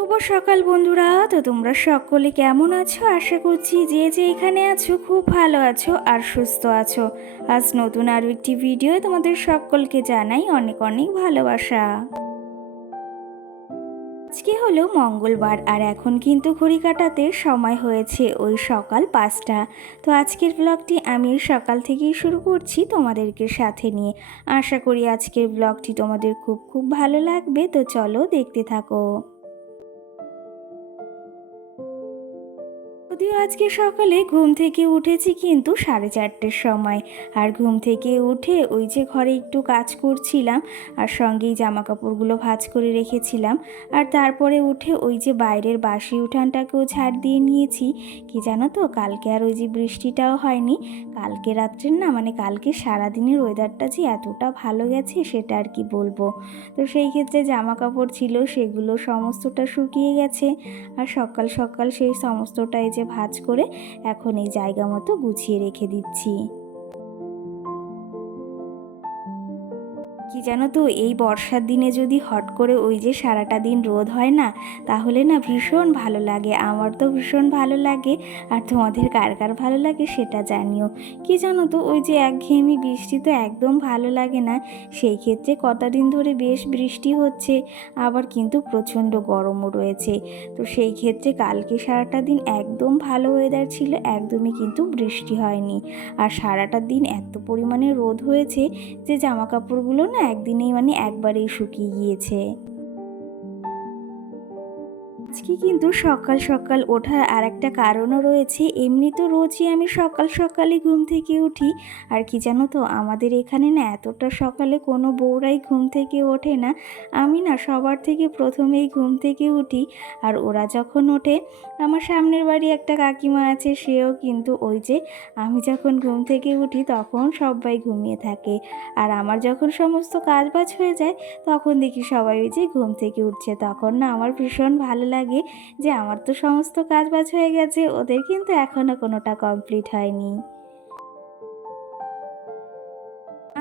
শুভ সকাল বন্ধুরা। তো তোমরা সকলে কেমন আছো? আশা করছি যে যে এখানে আছো খুব ভালো আছো আর সুস্থ আছো। আজ নতুন আরও একটি ভিডিও তোমাদের সকলকে জানাই অনেক অনেক ভালোবাসা। আজকে হলো মঙ্গলবার আর এখন কিন্তু ঘড়ি কাটাতে সময় হয়েছে ওই সকাল 5টা। তো আজকের ব্লগটি আমি সকাল থেকেই শুরু করছি তোমাদেরকে সাথে নিয়ে। আশা করি আজকের ব্লগটি তোমাদের খুব খুব ভালো লাগবে। তো চলো দেখতে থাকো। যদিও আজকে সকালে ঘুম থেকে উঠেছি কিন্তু 4:30টার সময়। আর ঘুম থেকে উঠে ওই যে ঘরে একটু কাজ করছিলাম আর সঙ্গেই জামা কাপড়গুলো ভাঁজ করে রেখেছিলাম। আর তারপরে উঠে ওই যে বাইরের বাসি উঠানটাকেও ঝাড় দিয়ে নিয়েছি। কি জানো তো, কালকে আর ওই যে বৃষ্টিটাও হয়নি। কালকে রাত্রের না কালকে সারাদিনের ওয়েদারটা যে এতটা ভালো গেছে সেটা আর কি বলবো। তো সেই ক্ষেত্রে জামা কাপড় ছিল সেগুলো সমস্তটা শুকিয়ে গেছে। আর সকাল সকাল সেই সমস্তটাই যে ভাঁজ করে এখন এই জায়গা মতো গুছিয়ে রেখে দিচ্ছি। কি জানো তো, এই বর্ষার দিনে যদি হট করে ওই যে সারাটা দিন রোদ হয় না, তাহলে না ভীষণ ভালো লাগে। আমার তো ভীষণ ভালো লাগে। আর তোমাদের কার কার ভালো লাগে সেটা জানিও। কি জানো তো, ওই যে একঘেয়েমি বৃষ্টি তো একদম ভালো লাগে না। সেই ক্ষেত্রে কটা দিন ধরে বেশ বৃষ্টি হচ্ছে, আবার কিন্তু প্রচণ্ড গরমও রয়েছে। তো সেই ক্ষেত্রে কালকে সারাটা দিন একদম ভালো ওয়েদার ছিল, একদমই কিন্তু বৃষ্টি হয়নি। আর সারাটা দিন এত পরিমাণে রোদ হয়েছে যে জামা কাপড়গুলো না একদিনেই একবারেই শুকিয়ে গিয়েছে। আজকে কিন্তু সকাল সকাল ওঠার আর একটা কারণও রয়েছে। এমনি তো রোজই আমি সকাল সকালই ঘুম থেকে উঠি। আর কি জানো তো, আমাদের এখানে না এতটা সকালে কোনো বউরাই ঘুম থেকে ওঠে না। আমি না সবার থেকে প্রথমেই ঘুম থেকে উঠি। আর ওরা যখন ওঠে, আমার সামনের বাড়ি একটা কাকিমা আছে, সেও কিন্তু ওই যে আমি যখন ঘুম থেকে উঠি তখন সবাই ঘুমিয়ে থাকে। আর আমার যখন সমস্ত কাজ বাজ হয়ে যায় তখন দেখি সবাই ওই যে ঘুম থেকে উঠছে। তখন না আমার ভীষণ ভালো লাগে যে আমার তো সমস্ত কাজ বাজ হয়ে গেছে, ওদের কিন্তু এখনও কোনোটা কমপ্লিট হয়নি।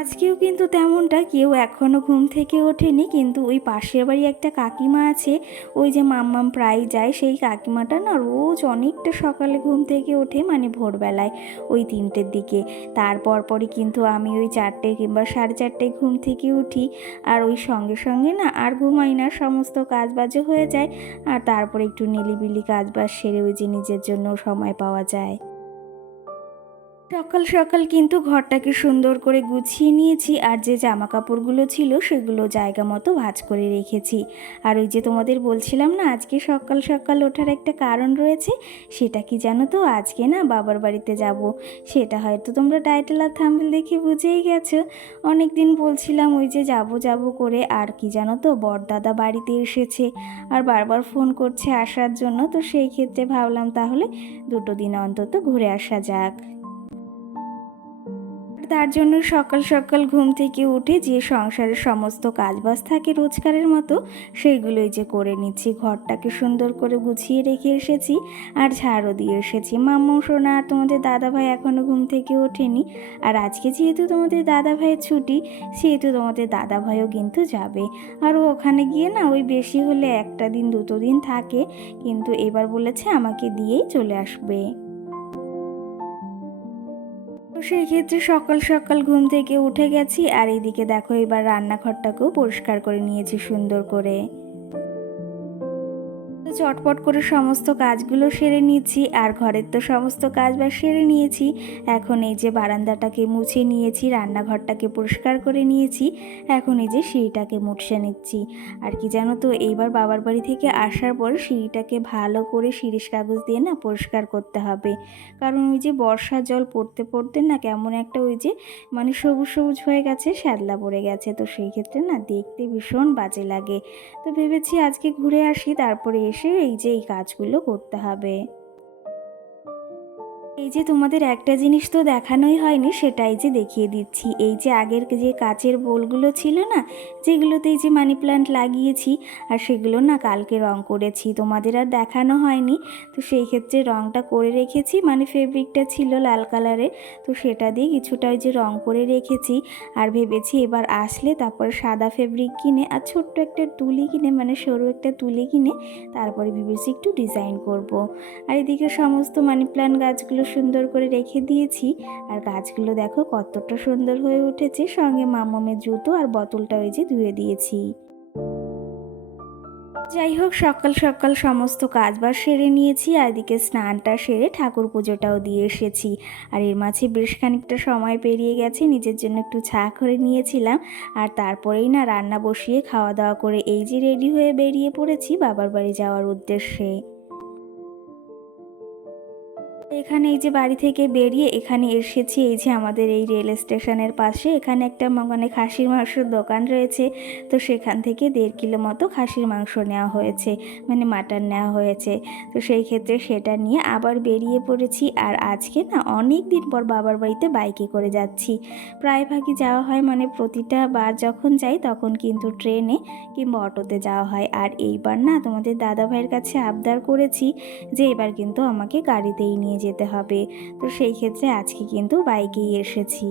আজকেও কিন্তু তেমনটা কেউ এখনও ঘুম থেকে ওঠেনি, কিন্তু ওই পাশের বাড়ি একটা কাকিমা আছে, ওই যে মাম্মাম প্রায় যায়, সেই কাকিমাটা না রোজ অনেকটা সকালে ঘুম থেকে ওঠে, ভোরবেলায় ওই 3টের দিকে। তারপর পরই কিন্তু আমি ওই 4টে কিংবা 4:30টায় ঘুম থেকে উঠি। আর ওই সঙ্গে সঙ্গে না আর ঘুমাই না, সমস্ত কাজ বাজও হয়ে যায়। আর তারপরে একটু নিলিবিলি কাজ বাজ সেরে ওই যে নিজের জন্য সময় পাওয়া যায়। সকাল সকাল কিন্তু ঘরটাকে সুন্দর করে গুছিয়ে নিয়েছি। আর যে জামা কাপড়গুলো ছিল সেগুলো জায়গা মতো ভাঁজ করে রেখেছি। আর ওই যে তোমাদের বলছিলাম না আজকে সকাল সকাল ওঠার একটা কারণ রয়েছে, সেটা কি জানো তো, আজকে না বাবার বাড়িতে যাব। সেটা হয়তো তোমরা টাইটেল আর থাম্বনেল দেখে বুঝেই গেছো। অনেক দিন বলছিলাম ওই যে যাব যাব করে, আর কি জানো তো, বড়দাদা বাড়িতে এসেছে আর বারবার ফোন করছে আসার জন্য। তো সেই ক্ষেত্রে ভাবলাম তাহলে 2 দিন অন্তত ঘুরে আসা যাক। তার জন্য সকাল সকাল ঘুম থেকে উঠে যে সংসারের সমস্ত কাজবাজ থাকে রোজকারের মতো, সেইগুলোই যে করে নিচ্ছি। ঘরটাকে সুন্দর করে গুছিয়ে রেখে এসেছি আর ঝাড়ও দিয়ে এসেছি। মাম্মু সোনা আর তোমাদের দাদাভাই এখনও ঘুম থেকে ওঠেনি। আর আজকে যেহেতু তোমাদের দাদাভাইয়ের ছুটি, সেহেতু তোমাদের দাদাভাইও কিন্তু যাবে। আর ও ওখানে গিয়ে না ওই বেশি হলে 1টা দিন 2টো দিন থাকে, কিন্তু এবার বলেছে আমাকে দিয়েই চলে আসবে। তো সেই ক্ষেত্রে সকাল সকাল ঘুম থেকে উঠে গেছি। আর এইদিকে দেখো এবার রান্নাঘরটাকেও পরিষ্কার করে নিয়েছি সুন্দর করে। তো চটপট করে সমস্ত কাজগুলো সেরে নিয়েছি। আর ঘরের তো সমস্ত কাজ বা সেরে নিয়েছি। এখন এই যে বারান্দাটাকে মুছে নিয়েছি, রান্নাঘরটাকে পরিষ্কার করে নিয়েছি। এখন এই যে সিঁড়িটাকে মুছে নিচ্ছি। আর কি জানো তো, এইবার বাবার বাড়ি থেকে আসার পর সিঁড়িটাকে ভালো করে শিরিষ কাগজ দিয়ে না পরিষ্কার করতে হবে। কারণ ওই যে বর্ষার জল পড়তে পড়তে না কেমন একটা ওই যে সবুজ সবুজ হয়ে গেছে, শ্যাদলা পড়ে গেছে। তো সেই ক্ষেত্রে না দেখতে ভীষণ বাজে লাগে। তো ভেবেছি আজকে ঘুরে আসি, তারপরে এসে এই যে এই কাজগুলো করতে হবে। এই যে তোমাদের একটা জিনিস তো দেখানোই হয়নি, সেটাই যে দেখিয়ে দিচ্ছি। এই যে আগের যে কাচের বোলগুলো ছিল না, যেগুলোতে এই যে মানি প্ল্যান্ট লাগিয়েছি, আর সেগুলো না কালকে রং করেছি, তোমাদের আর দেখানো হয়নি। তো সেই ক্ষেত্রে রংটা করে রেখেছি, মানে ফেব্রিকটা ছিল লাল কালারের, তো সেটা দিয়ে কিছুটা ওই যে রং করে রেখেছি। আর ভেবেছি এবার আসলে তারপর সাদা ফেব্রিক কিনে আর ছোট্ট একটা তুলি কিনে, মানে সরু একটা তুলি কিনে তারপরে ভেবেছি একটু ডিজাইন করব। আর এদিকে সমস্ত মানি প্ল্যান্ট গাছগুলো সুন্দর করে রেখে দিয়েছি। আর গাছগুলো দেখো কতটা সুন্দর হয়ে উঠেছে, সঙ্গে মামামের জুতো আর বোতলটা ওই যে ধুয়ে দিয়েছি। যাই হোক, সকাল সকাল সমস্ত কাজবাজ সেরে নিয়েছি, আর এদিকে স্নানটা সেরে ঠাকুর পুজোটাও দিয়ে এসেছি। আর এর মাঝে বেশ খানিকটা সময় পেরিয়ে গেছে, নিজের জন্য একটু চা করে নিয়েছিলাম। আর তারপরেই না রান্না বসিয়ে খাওয়া দাওয়া করে এই যে রেডি হয়ে বেরিয়ে পড়েছি বাবার বাড়ি যাওয়ার উদ্দেশ্যে। এখানে এই যে বাড়ি থেকে বেরিয়ে এখানে এসেছি, এই যে আমাদের এই রেল স্টেশনের পাশে এখানে একটা মানে খাসির মাংসের দোকান রয়েছে। তো সেখান থেকে 1.5 কিলো মতো খাসির মাংস নেওয়া হয়েছে, মানে মাটন নেওয়া হয়েছে। তো সেই ক্ষেত্রে সেটা নিয়ে আবার বেরিয়ে পড়েছি। আর আজকে না অনেক দিন পর বাবার বাড়িতে বাইকে করে যাচ্ছি। প্রায়ভাগই যাওয়া হয়, মানে প্রতিটা বার যখন যাই তখন কিন্তু ট্রেনে কিংবা অটোতে যাওয়া হয়। আর এইবার না তোমাদের দাদা ভাইয়ের কাছে আবদার করেছি যে এবার কিন্তু আমাকে গাড়িতেই নিয়ে যেতে হবে। তো সেই ক্ষেত্রে আজকে কিন্তু বাইকেই এসেছি।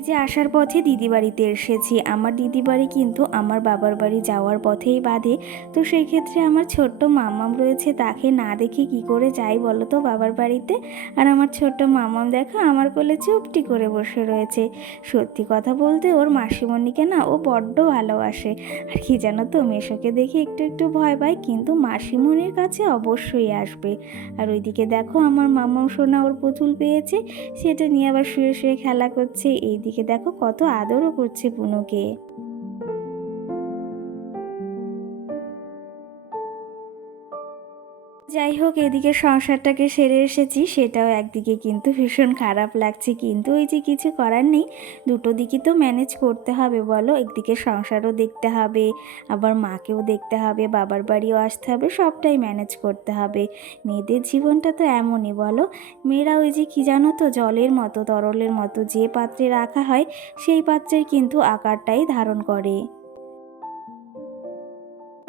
এই যে আসার পথে দিদি বাড়িতে এসেছি। আমার দিদি বাড়ি কিন্তু আমার বাবার বাড়ি যাওয়ার পথেই বাঁধে। তো সেই ক্ষেত্রে আমার ছোট্ট মামাম রয়েছে, তাকে না দেখে কি করে যাই বলো তো বাবার বাড়িতে। আর আমার ছোট্ট মামাম দেখো আমার কোলে চুপটি করে বসে রয়েছে। সত্যি কথা বলতে ওর মাসিমণিকে না ও বড্ড ভালোবাসে। আর কি জানো তো, মেশোকে দেখে একটু একটু ভয় পায়, কিন্তু মাসিমণির কাছে অবশ্যই আসবে। আর ওইদিকে দেখো আমার মামাম সোনা ওর পুতুল পেয়েছে, সেটা নিয়ে আবার শুয়ে শুয়ে খেলা করছে। এইদিকে দেখো কত আদরও করছে পুনুকে। যাই হোক, এদিকে সংসারটাকে সেরে এসেছি, সেটাও একদিকে কিন্তু ভীষণ খারাপ লাগছে, কিন্তু ওই যে কিছু করার নেই। দুটো দিকই তো ম্যানেজ করতে হবে বলো, একদিকে সংসারও দেখতে হবে, আবার মাকেও দেখতে হবে, বাবার বাড়িও আসতে হবে, সবটাই ম্যানেজ করতে হবে। মেয়েদের জীবনটা তো এমনই বলো। মেয়েরা ওই যে কি জানো তো, জলের মতো, তরলের মতো, যে পাত্রে রাখা হয় সেই পাত্রের কিন্তু আকারটাই ধারণ করে।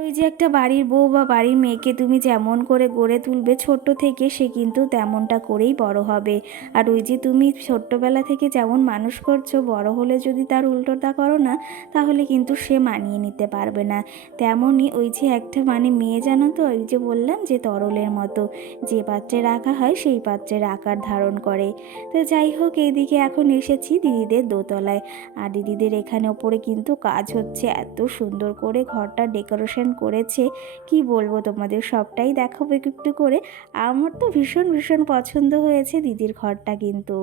ওই যে একটা বাড়ির বউ বা বাড়ির মেয়েকে তুমি যেমন করে গড়ে তুলবে ছোট্ট থেকে, সে কিন্তু তেমনটা করেই বড় হবে। আর ওই যে তুমি ছোট্টবেলা থেকে যেমন মানুষ করছো, বড় হলে যদি তার উল্টোটা করো না, তাহলে কিন্তু সে মানিয়ে নিতে পারবে না। তেমনই ওই যে একটা মানে মেয়ে জানো তো, ওই যে বললাম যে তরলের মতো, যে পাত্রে রাখা হয় সেই পাত্রের আকার ধারণ করে। তো যাই হোক, এইদিকে এখন এসেছি দিদিদের দোতলায়। আর দিদিদের এখানে ওপরে কিন্তু কাজ হচ্ছে, এত সুন্দর করে ঘরটা ডেকোরেশন করেছে, কি বলবো তোমাদের, সবটাই দেখাবো একটু একটু করে। আমার তো ভীষণ ভীষণ পছন্দ হয়েছে দিদির ঘরটা কিন্তু।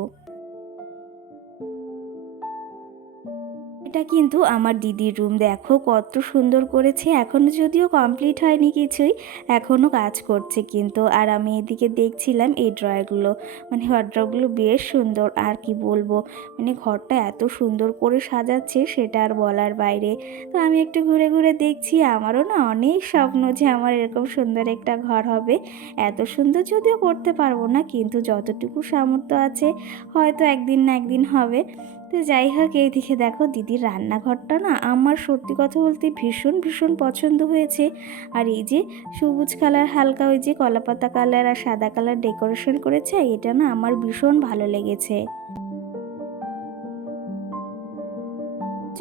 এটা কিন্তু আমার দিদির রুম, দেখো কত সুন্দর করেছে। এখনও যদিও কমপ্লিট হয়নি কিছুই, এখনও কাজ করছে কিন্তু। আর আমি এদিকে দেখছিলাম এই ড্রয়ারগুলো, মানে ওয়ার্ড্রপগুলো বেশ সুন্দর। আর কি বলবো, মানে ঘরটা এত সুন্দর করে সাজাচ্ছে সেটা আর বলার বাইরে। তো আমি একটু ঘুরে ঘুরে দেখছি, আমারও না অনেক স্বপ্ন যে আমার এরকম সুন্দর একটা ঘর হবে। এত সুন্দর যদিও করতে পারবো না, কিন্তু যতটুকু সামর্থ্য আছে হয়তো একদিন না একদিন হবে। তো যাই হোক, এইদিকে দেখো দিদির রান্নাঘরটা না আমার সত্যি কথা বলতে ভীষণ ভীষণ পছন্দ হয়েছে। আর এই যে সবুজ কালার, হালকা ওই যে কলাপাতা কালার আর সাদা কালার ডেকোরেশন করেছে, এটা না আমার ভীষণ ভালো লেগেছে।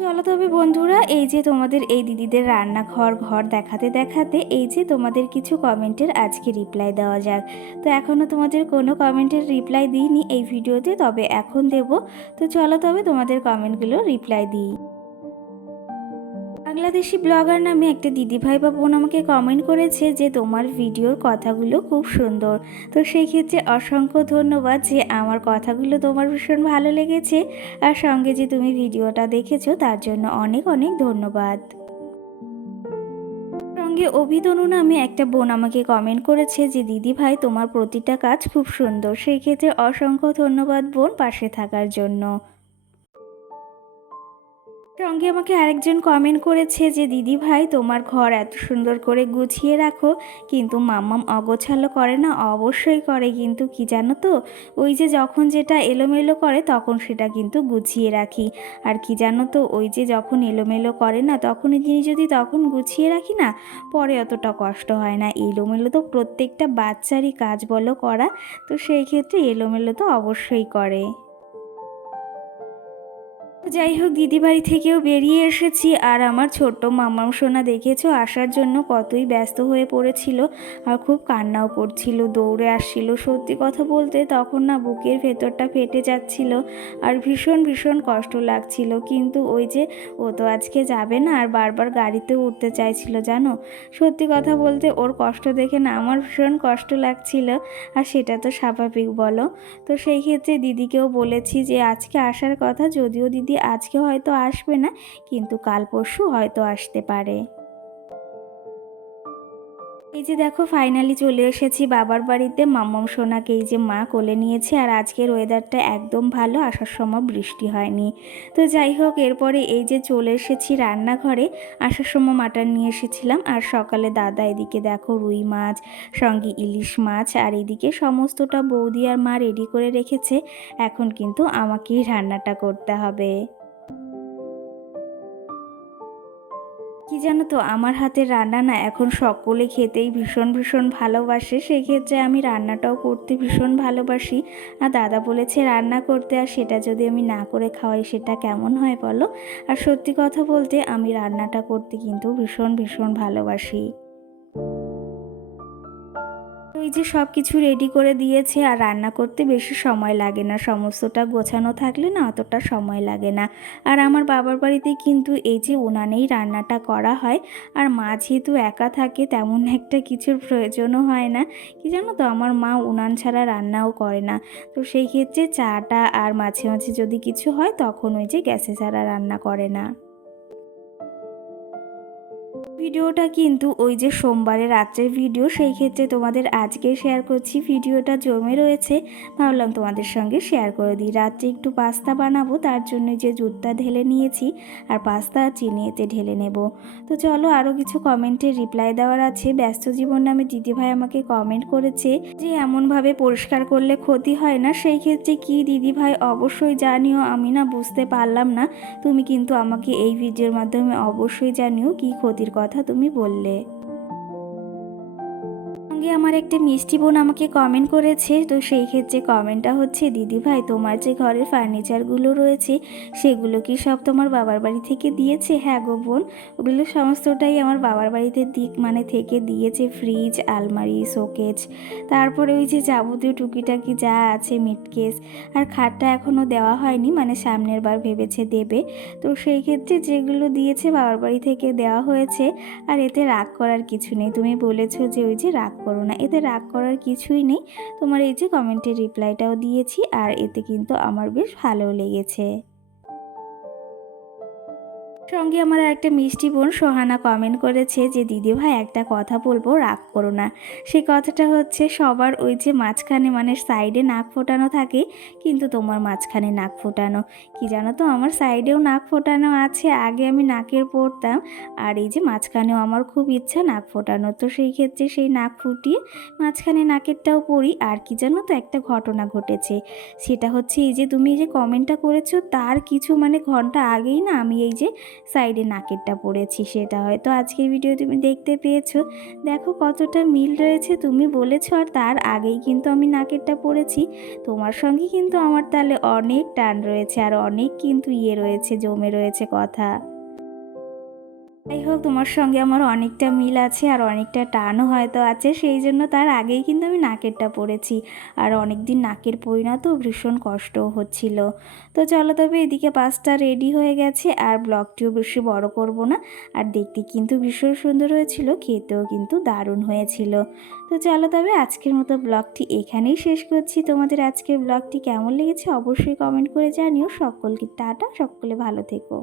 চলো তবে বন্ধুরা, এই যে তোমাদের এই দিদিদের রান্নাঘর ঘর দেখাতে দেখাতে এই যে তোমাদের কিছু কমেন্টের আজকে রিপ্লাই দেওয়া যাক। তো এখনও তোমাদের কোনো কমেন্টের রিপ্লাই দিইনি এই ভিডিওতে, তবে এখন দেব। তো চলো তবে তোমাদের কমেন্টগুলো রিপ্লাই দিই। বাংলাদেশি ব্লগার নামে একটা দিদিভাই বা বোন আমাকে কমেন্ট করেছে যে তোমার ভিডিওর কথাগুলো খুব সুন্দর। তো সেই ক্ষেত্রে অসংখ্য ধন্যবাদ যে আমার কথাগুলো তোমার ভীষণ ভালো লেগেছে, আর সঙ্গে যে তুমি ভিডিওটা দেখেছো তার জন্য অনেক অনেক ধন্যবাদ। সঙ্গে অভিতনু নামে একটা বোন আমাকে কমেন্ট করেছে যে দিদি ভাই তোমার প্রতিটা কাজ খুব সুন্দর। সেই ক্ষেত্রে অসংখ্য ধন্যবাদ বোন পাশে থাকার জন্য। সঙ্গে আমাকে আরেকজন কমেন্ট করেছে যে দিদি ভাই তোমার ঘর এত সুন্দর করে গুছিয়ে রাখো, কিন্তু মাম্মাম অগোছালো করে না? অবশ্যই করে, কিন্তু কি জানো তো, ওই যে যখন যেটা এলোমেলো করে তখন সেটা কিন্তু গুছিয়ে রাখি। আর কি জানো তো, ওই যে যখন এলোমেলো করে না তখন জিনিস যদি তখন গুছিয়ে রাখি না, পরে অতটা কষ্ট হয় না। এলোমেলো তো প্রত্যেকটা বাচ্চারই কাজ বলো করা, তো সেই ক্ষেত্রে এলোমেলো তো অবশ্যই করে। যাই হোক, দিদিবাড়ি থেকেও বেরিয়ে এসেছি, আর আমার ছোট্ট মামাম সোনা দেখেছো আসার জন্য কতই ব্যস্ত হয়ে পড়েছিল, আর খুব কান্নাও করছিল, দৌড়ে আসছিল। সত্যি কথা বলতে তখন না বুকের ভেতরটা ফেটে যাচ্ছিল, আর ভীষণ ভীষণ কষ্ট লাগছিল। কিন্তু ওই যে ও তো আজকে যাবে না, আর বারবার গাড়িতেও উঠতে চাইছিল জানো। সত্যি কথা বলতে ওর কষ্ট দেখে না আমার ভীষণ কষ্ট লাগছিল, আর সেটা তো স্বাভাবিক বলো। তো সেই ক্ষেত্রে দিদিকেও বলেছি যে আজকে আসার কথা, যদিও দিদি আজকে হয়তো আসবে না, কিন্তু কাল পরশু হয়তো আসতে পারে। এই যে দেখো ফাইনালি চলে এসেছি বাবার বাড়িতে। মাম্মাম সোনাকে এই যে মা কোলে নিয়েছে, আর আজকের ওয়েদারটা একদম ভালো, আসার সময় বৃষ্টি হয়নি। তো যাই হোক, এরপরে এই যে চলে এসেছি রান্নাঘরে। আসার সময় মাটন নিয়ে এসেছিলাম, আর সকালে দাদা এদিকে দেখো রুই মাছ, সঙ্গে ইলিশ মাছ, আর এদিকে সমস্তটা বৌদি আর মা রেডি করে রেখেছে। এখন কিন্তু আমাকেই রান্নাটা করতে হবে। কি জানো তো, আমার হাতের রান্না না এখন সকলে খেতেই ভীষণ ভীষণ ভালোবাসে, সেক্ষেত্রে আমি রান্নাটাও করতে ভীষণ ভালোবাসি। আর দাদা বলেছে রান্না করতে, আর সেটা যদি আমি না করে খাওয়াই সেটা কেমন হয় বলো। আর সত্যি কথা বলতে আমি রান্নাটা করতে কিন্তু ভীষণ ভীষণ ভালোবাসি। তো এই যে সব কিছু রেডি করে দিয়েছে, আর রান্না করতে বেশি সময় লাগে না, সমস্তটা গোছানো থাকলে না অতটা সময় লাগে না। আর আমার বাবার বাড়িতে কিন্তু এই যে উনানেই রান্নাটা করা হয়, আর মা যেহেতু একা থাকে তেমন একটা কিছুর প্রয়োজনও হয় না। কি জানো তো, আমার মা উনান ছাড়া রান্নাও করে না। তো সেই ক্ষেত্রে চাটা আর মাঝে মাঝে যদি কিছু হয় তখন ওই যে গ্যাসে ছাড়া রান্না করে না। ভিডিওটা কিন্তু ওই যে সোমবারে রাত্রের ভিডিও, সেই ক্ষেত্রে তোমাদের আজকে শেয়ার করছি। ভিডিওটা জমে রয়েছে, ভাবলাম তোমাদের সঙ্গে শেয়ার করে দিই। রাত্রে একটু পাস্তা বানাবো, তার জন্য যে দুধটা ঢেলে নিয়েছি, আর পাস্তা চিনি এতে ঢেলে নেব। তো চলো, আরও কিছু কমেন্টের রিপ্লাই দেওয়ার আছে। ব্যস্ত জীবন নামে দিদিভাই আমাকে কমেন্ট করেছে যে এমনভাবে পরিষ্কার করলে ক্ষতি হয় না, সেই ক্ষেত্রে কি দিদিভাই অবশ্যই জানিও, আমি না বুঝতে পারলাম না। তুমি কিন্তু আমাকে এই ভিডিওর মাধ্যমে অবশ্যই জানিও কি ক্ষতির কথা তুমি বললে। সঙ্গে আমার একটা মিষ্টি বোন আমাকে কমেন্ট করেছে। তো সেই ক্ষেত্রে কমেন্টটা হচ্ছে, দিদি ভাই তোমার যে ঘরের ফার্নিচারগুলো রয়েছে সেগুলো কি সব তোমার বাবার বাড়ি থেকে দিয়েছে? হ্যাঁ গো বোন, ওগুলো সমস্তটাই আমার বাবার বাড়িতে থেকে দিয়েছে। ফ্রিজ, আলমারি, শোকেজ, তারপরে ওই যে যাবতীয় টুকিটাকি যা আছে, মিটকেস, আর খাটটা এখনও দেওয়া হয়নি, মানে সামনের বার ভেবেছে দেবে। তো সেই ক্ষেত্রে যেগুলো দিয়েছে বাবার বাড়ি থেকে দেওয়া হয়েছে। আর এতে রাগ করার কিছু নেই, তুমি বলেছো যে ওই যে রাগ করো না, এতে রাগ করার কিছুই নেই। তোমার এই যে কমেন্টের রিপ্লাইটাও দিয়েছি, আর এতে কিন্তু আমার বেশ ভালো লেগেছে। সঙ্গে আমার একটা মিষ্টি বোন সোহানা কমেন্ট করেছে যে দিদি ভাই একটা কথা বলবো, রাগ করো না। সেই কথাটা হচ্ছে, সবার ওই যে মাঝখানে মানে সাইডে নাক ফোটানো থাকে, কিন্তু তোমার মাঝখানে নাক ফোটানো। কি জানো তো, আমার সাইডেও নাক ফোটানো আছে, আগে আমি নাকের পরতাম, আর এই যে মাঝখানেও আমার খুব ইচ্ছা নাক ফোটানো। তো সেই ক্ষেত্রে সেই নাক ফুটিয়ে মাঝখানে নাকেরটাও পরি। আর কি জানো তো, একটা ঘটনা ঘটেছে, সেটা হচ্ছে এই যে তুমি যে কমেন্টটা করেছো তার কিছু মানে ঘন্টা আগেই না আমি এই যে সাইডে নাকেরটা পরেছি, সেটা হয়তো আজকের ভিডিও তুমি দেখতে পেয়েছো। দেখো কতটা মিল রয়েছে, তুমি বলেছো আর তার আগেই কিন্তু আমি নাকেরটা পরেছি। তোমার সঙ্গে কিন্তু আমার তাহলে অনেক টান রয়েছে, আর অনেক কিন্তু রয়েছে, জমে রয়েছে কথা। যাই হোক, তোমার সঙ্গে আমার অনেকটা মিল আছে, আর অনেকটা টানও হয়তো আছে, সেই জন্য তার আগেই কিন্তু আমি নাকেরটা পরেছি। আর অনেক দিন নাকের পরি না, তো ভীষণ কষ্টও হচ্ছিল। তো চলো তবে, এদিকে পাস্তা রেডি হয়ে গেছে, আর ব্লগটিও বেশি বড় করব না। আর দেখতে কিন্তু ভীষণ সুন্দর হয়েছিল, খেতেও কিন্তু দারুণ হয়েছিল। তো চলো তবে, আজকের মতো ব্লগটি এখানেই শেষ করছি। তোমাদের আজকের ব্লগটি কেমন লেগেছে অবশ্যই কমেন্ট করে জানিও। সকলকে টাটা, সকলে ভালো থেকো।